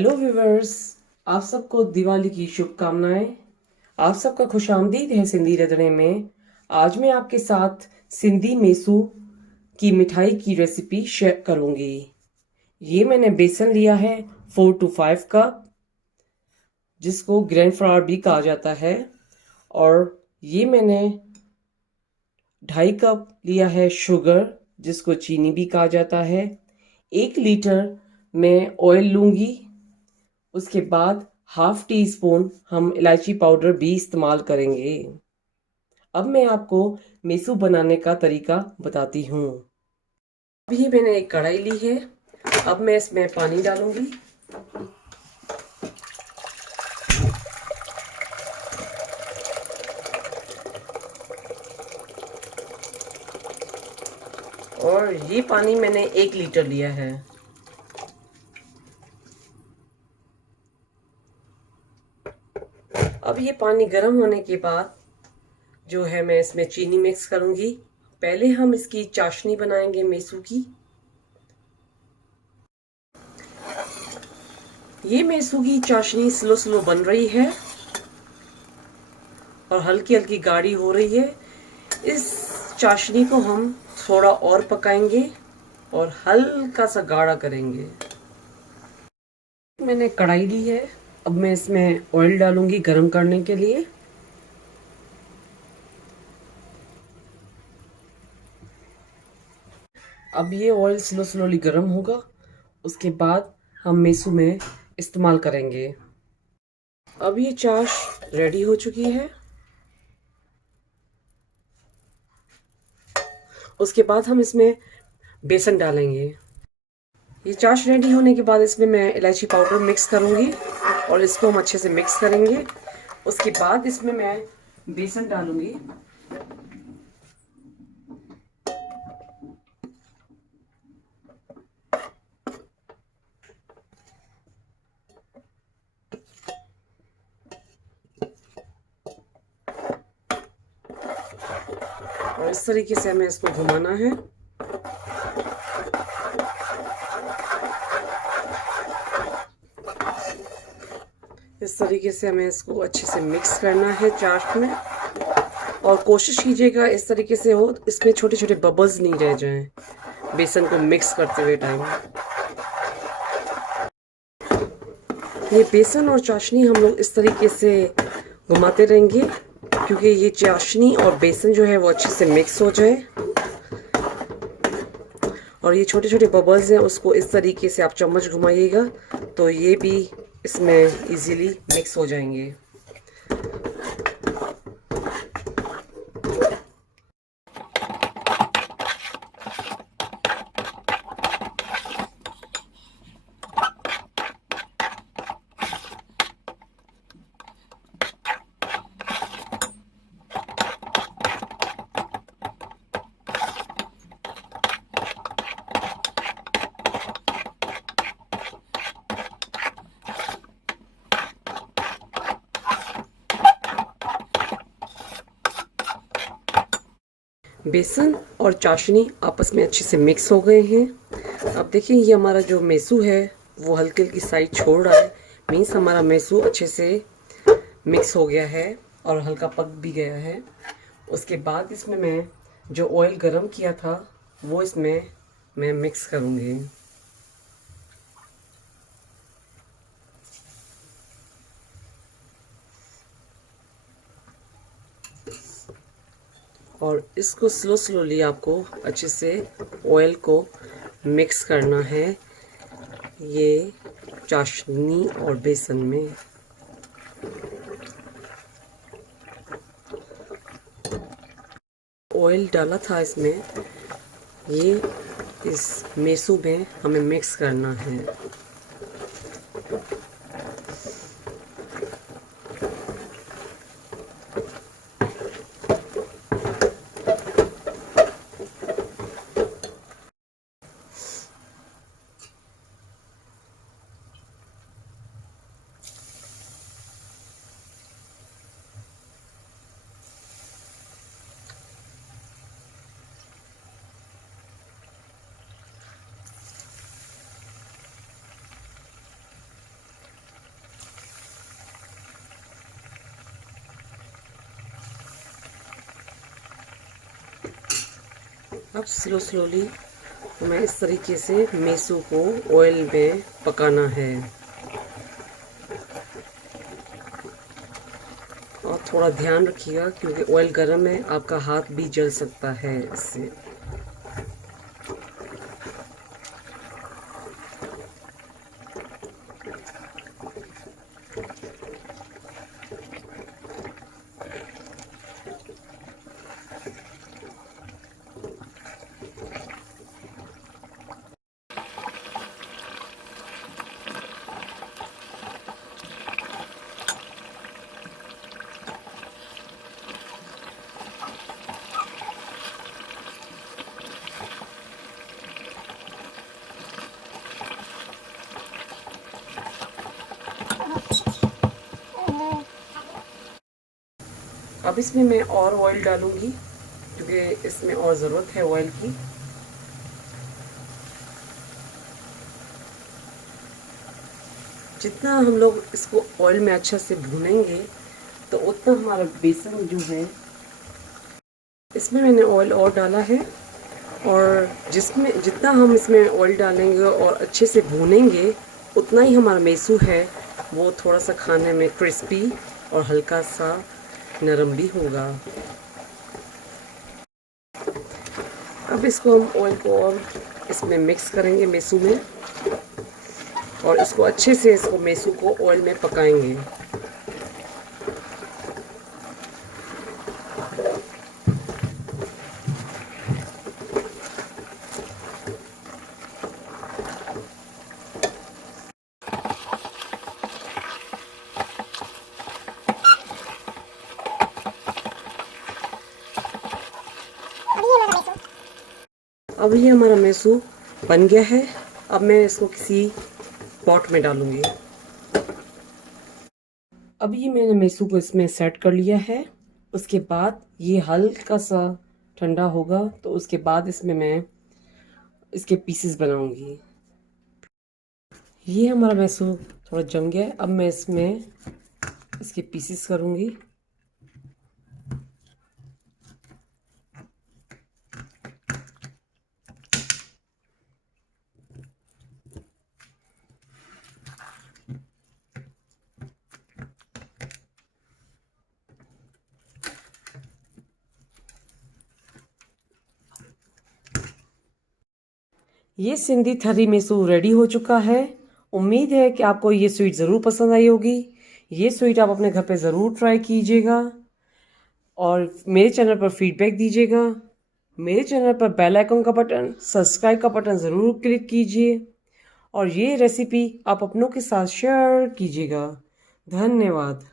Hello viewers, आप सबको दिवाली की शुभकामनाएं। आप सबका खुशामदीद है सिंधी रंधणे में। आज मैं आपके साथ सिंधी मेसू की मिठाई की रेसिपी शेयर करूंगी। ये मैंने बेसन लिया है 4 to 5 कप, जिसको ग्रैंड फ्लावर भी कहा जाता है। और ये मैंने 2.5 कप लिया है शुगर, जिसको चीनी भी कहा जाता है। 1 लीटर मैं ऑयल लूंगी। उसके बाद ½ टी स्पून हम इलायची पाउडर भी इस्तेमाल करेंगे। अब मैं आपको मेसू बनाने का तरीका बताती हूँ। अभी मैंने एक कढ़ाई ली है। अब मैं इसमें पानी डालूंगी। और ये पानी मैंने 1 लीटर लिया है। अब ये पानी गर्म होने के बाद जो है मैं इसमें चीनी मिक्स करूंगी। पहले हम इसकी चाशनी बनाएंगे मेसू की। ये मेसू की चाशनी स्लो स्लो बन रही है और हल्की हल्की गाढ़ी हो रही है। इस चाशनी को हम थोड़ा और पकाएंगे और हल्का सा गाढ़ा करेंगे। मैंने कढ़ाई ली है। अब मैं इसमें ऑयल डालूंगी गरम करने के लिए। अब ये ऑयल स्लोली गर्म होगा। उसके बाद हम मेसू में इस्तेमाल करेंगे। अब ये चाश रेडी हो चुकी है। उसके बाद हम इसमें बेसन डालेंगे। ये चाश रेडी होने के बाद इसमें मैं इलायची पाउडर मिक्स करूंगी और इसको हम अच्छे से मिक्स करेंगे। उसके बाद इसमें मैं बेसन डालूंगी। और इस तरीके से हमें इसको घुमाना है। इस तरीके से हमें इसको अच्छे से मिक्स करना है चाट में। और कोशिश कीजिएगा इस तरीके से हो, इसमें छोटे छोटे बबल्स नहीं रह जाएं बेसन को मिक्स करते हुए टाइम। ये बेसन और चाशनी हम लोग इस तरीके से घुमाते रहेंगे, क्योंकि ये चाशनी और बेसन जो है वो अच्छे से मिक्स हो जाए। और ये छोटे छोटे बबल्स हैं, उसको इस तरीके से आप चम्मच घुमाइएगा तो ये भी इसमें इजीली मिक्स हो जाएंगे। बेसन और चाशनी आपस में अच्छे से मिक्स हो गए हैं। अब देखिए ये हमारा जो मेसू है वो हल्की हल्की साइड छोड़ रहा है। मीन्स हमारा मेसू अच्छे से मिक्स हो गया है और हल्का पक भी गया है। उसके बाद इसमें मैं जो ऑयल गरम किया था वो इसमें मैं मिक्स करूँगी। और इसको स्लोली आपको अच्छे से ऑयल को मिक्स करना है ये चाशनी और बेसन में। ऑयल डाला था इसमें, ये इस मेसू में हमें मिक्स करना है। अब स्लोली हमें इस तरीके से मेसू को ऑयल में पकाना है और थोड़ा ध्यान रखिएगा क्योंकि ऑयल गर्म है, आपका हाथ भी जल सकता है इससे। अब इसमें मैं और ऑयल डालूंगी क्योंकि इसमें और ज़रूरत है ऑयल की। जितना हम लोग इसको ऑयल में अच्छा से भूनेंगे तो उतना हमारा बेसन जो है, इसमें मैंने ऑयल और डाला है और जितना हम इसमें ऑयल डालेंगे और अच्छे से भूनेंगे उतना ही हमारा मेसू है वो थोड़ा सा खाने में क्रिस्पी और हल्का सा नरम भी होगा। अब इसको हम ऑयल को और इसमें मिक्स करेंगे मेसू में और इसको अच्छे से इसको मेसू को ऑयल में पकाएंगे। अब ये हमारा मेसू बन गया है। अब मैं इसको किसी पॉट में डालूंगी। अब ये मैंने मेसू को इसमें सेट कर लिया है। उसके बाद ये हल्का सा ठंडा होगा तो उसके बाद इसमें मैं इसके पीसेस बनाऊंगी। ये हमारा मेसू थोड़ा जम गया है। अब मैं इसमें इसके पीसेस करूंगी। ये सिंधी थरी मेसू रेडी हो चुका है। उम्मीद है कि आपको ये स्वीट ज़रूर पसंद आई होगी। ये स्वीट आप अपने घर पे ज़रूर ट्राई कीजिएगा और मेरे चैनल पर फीडबैक दीजिएगा। मेरे चैनल पर बेल आइकन का बटन, सब्सक्राइब का बटन ज़रूर क्लिक कीजिए और ये रेसिपी आप अपनों के साथ शेयर कीजिएगा। धन्यवाद।